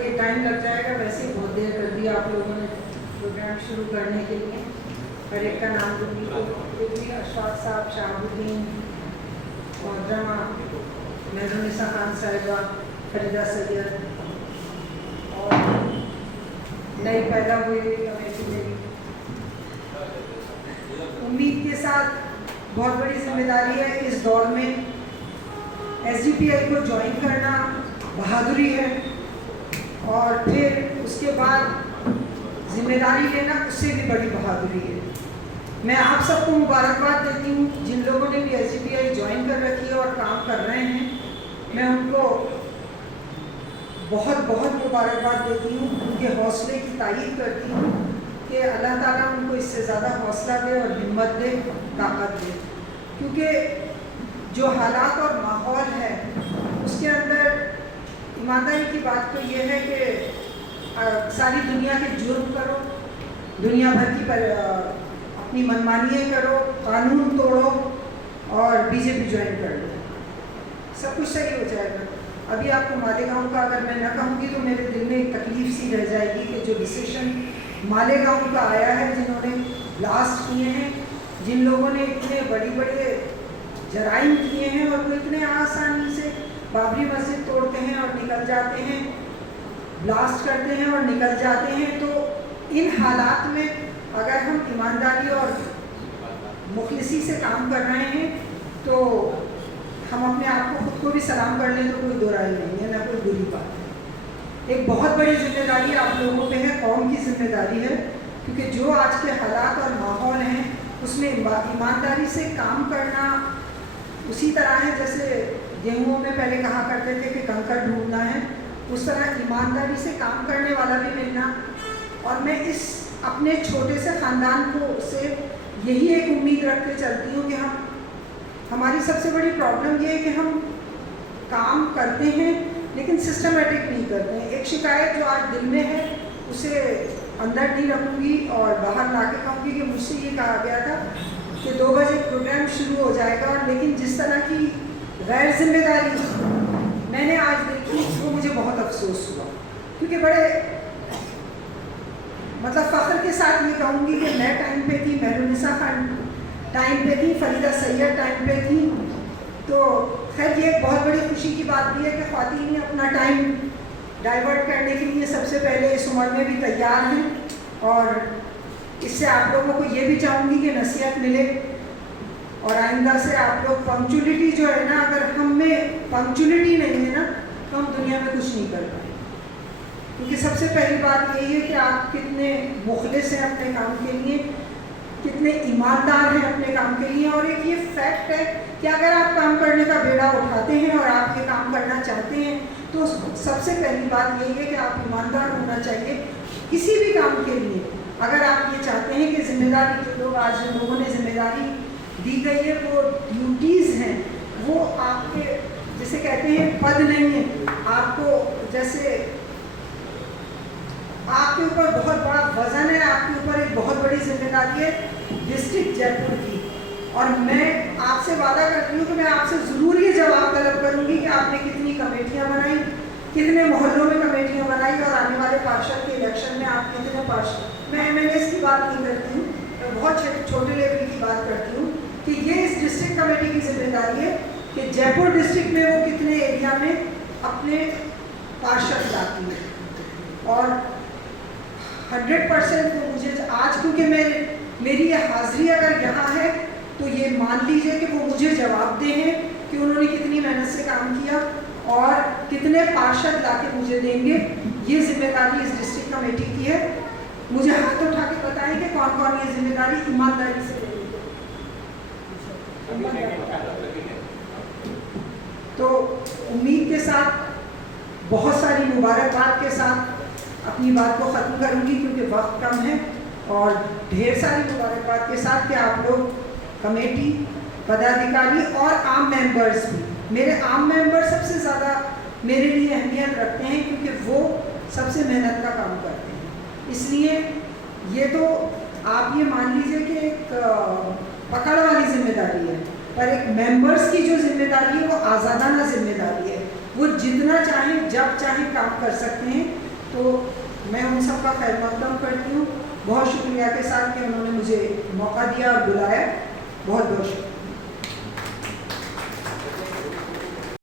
ये टाइम लग जाएगा, वैसे ही बहुत देर कर दिया आप लोगों ने प्रोग्राम शुरू करने के लिए। हर एक का नाम दूंगी तो अशफाक साहब, शहाबुद्दीन, मोहतरमा मेहरुन्निसा खान साहिबा, फरीदा सैयद और नई पैदा हुई कमेटी मेरी। उम्मीद के साथ बहुत बड़ी जिम्मेदारी है इस दौर में। SGPI को ज्वाइन करना बहादुरी है और फिर उसके बाद जिम्मेदारी लेना उससे भी बड़ी बहादुरी है। मैं आप सबको मुबारकबाद देती हूँ जिन लोगों ने भी SGPI ज्वाइन कर रखी है और काम कर रहे हैं। मैं उनको बहुत बहुत मुबारकबाद देती हूँ, उनके हौसले की तारीफ करती हूँ कि अल्लाह ताला उनको इससे ज़्यादा हौसला दे और हिम्मत दे, ताकत दे। क्योंकि जो हालात और माहौल है उसके अंदर ईमानदारी की बात तो ये है कि सारी दुनिया के जुर्म करो, दुनिया भर की अपनी मनमानियाँ करो, कानून तोड़ो और BJP ज्वाइन कर लो, सब कुछ सही हो जाएगा। अभी आपको मालेगांव का अगर मैं न कहूँगी तो मेरे दिल में एक तकलीफ सी रह जाएगी कि जो डिसीजन मालेगांव का आया है, जिन्होंने ब्लास्ट किए हैं, जिन लोगों ने इतने बड़े बड़े जराइम किए हैं और वो इतने आसानी से बाबरी मस्जिद तोड़ते हैं और निकल जाते हैं, ब्लास्ट करते हैं और निकल जाते हैं। तो इन हालात में अगर हम ईमानदारी और मुखलिसी से काम कर रहे हैं तो हम अपने आप को खुद को भी सलाम कर लें तो कोई दो राय नहीं है, ना कोई बुरी बात है। एक बहुत बड़ी जिम्मेदारी आप लोगों पे है, कौम की जिम्मेदारी है, क्योंकि जो आज के हालात और माहौल हैं उसमें ईमानदारी से काम करना उसी तरह है जैसे गेहूँ में पहले कहा करते थे कि कंकड़ ढूंढना है, उस तरह ईमानदारी से काम करने वाला भी मिलना। और मैं इस अपने छोटे से ख़ानदान को से यही एक उम्मीद रख के चलती हूँ कि हमारी सबसे बड़ी प्रॉब्लम ये है कि हम काम करते हैं लेकिन सिस्टमेटिक नहीं करते हैं। एक शिकायत जो आज दिल में है उसे अंदर नहीं रखूँगी और बाहर ला के कहूँगी कि मुझसे ये कहा गया था कि 2 बजे प्रोग्राम शुरू हो जाएगा, लेकिन जिस तरह की गैर जिम्मेदारी मैंने आज देखी वो मुझे बहुत अफसोस हुआ। क्योंकि बड़े मतलब फ़ख्र के साथ ये कहूँगी कि मैं टाइम पे थी, मेहरुन्निसा खान टाइम पे थी, फरीदा सैयद टाइम पे थी। तो खैर ये एक बहुत बड़ी खुशी की बात भी है कि ख़वातीन ने अपना टाइम डाइवर्ट करने के लिए सबसे पहले इस उम्र में भी तैयार हैं। और इससे आप लोगों को ये भी चाहूँगी कि नसीहत मिले और आइंदा से आप लोग पंक्चुअलिटी जो है ना, अगर हम में पंक्चुअलिटी नहीं है ना तो हम दुनिया में कुछ नहीं कर पाए। क्योंकि सबसे पहली बात यही है कि आप कितने मुखलिस हैं अपने काम के लिए, कितने ईमानदार हैं अपने काम के लिए। और एक ये फैक्ट है कि अगर आप काम करने का बेड़ा उठाते हैं और आप ये काम करना चाहते हैं तो सबसे पहली बात यही है कि आप ईमानदार होना चाहिए किसी भी काम के लिए। अगर आप ये चाहते हैं कि जिम्मेदारी जो लोग आज जिन लोगों ने जिम्मेदारी दी गई है वो ड्यूटीज़ हैं, वो आपके जिसे कहते हैं पद नहीं है, आपको जैसे आपके ऊपर बहुत बड़ा वजन है, आपके ऊपर एक बहुत बड़ी जिम्मेदारी है डिस्ट्रिक्ट जयपुर की। और मैं आपसे वादा करती हूँ कि मैं आपसे ज़रूर ये जवाब तलब करूँगी कि आपने कितनी कमेटियाँ बनाई, कितने मोहल्लों में कमेटियाँ बनाई और आने वाले पार्षद के इलेक्शन में आप कितने पार्षद, मैं MLAs की बात नहीं करती हूँ, मैं बहुत छोटे लेवल की बात करती हूँ कि ये इस डिस्ट्रिक्ट कमेटी की जिम्मेदारी है कि जयपुर डिस्ट्रिक्ट में वो कितने एरिया में अपने पार्षद लाती है। और 100% वो मुझे आज, क्योंकि मेरी ये हाज़िरी अगर यहाँ है तो ये मान लीजिए कि वो मुझे जवाबदेह हैं कि उन्होंने कितनी मेहनत से काम किया और कितने पार्षद ला के मुझे देंगे। ये जिम्मेदारी इस डिस्ट्रिक्ट कमेटी की है। मुझे हाथ उठा के बताएं कि कौन कौन ये जिम्मेदारी ईमानदारी से लेंगे। तो उम्मीद के साथ, बहुत सारी मुबारकबाद के साथ अपनी बात को ख़त्म करूँगी क्योंकि वक्त कम है। और ढेर सारी मुबारकबाद के साथ कि आप लोग कमेटी, पदाधिकारी और आम मेंबर्स भी, मेरे आम मेंबर सबसे ज़्यादा मेरे लिए अहमियत रखते हैं क्योंकि वो सबसे मेहनत का काम करते हैं। इसलिए ये तो आप ये मान लीजिए कि एक पकड़ वाली जिम्मेदारी है, पर एक मेंबर्स की जो जिम्मेदारी है वो आज़ादाना जिम्मेदारी है। वो जितना चाहें जब चाहें काम कर सकते हैं। تو میں ان سب کا خیر مقدم کرتی ہوں. بہت شکریہ کے ساتھ کہ انہوں نے مجھے موقع دیا اور بلایا. بہت بہت شکریہ.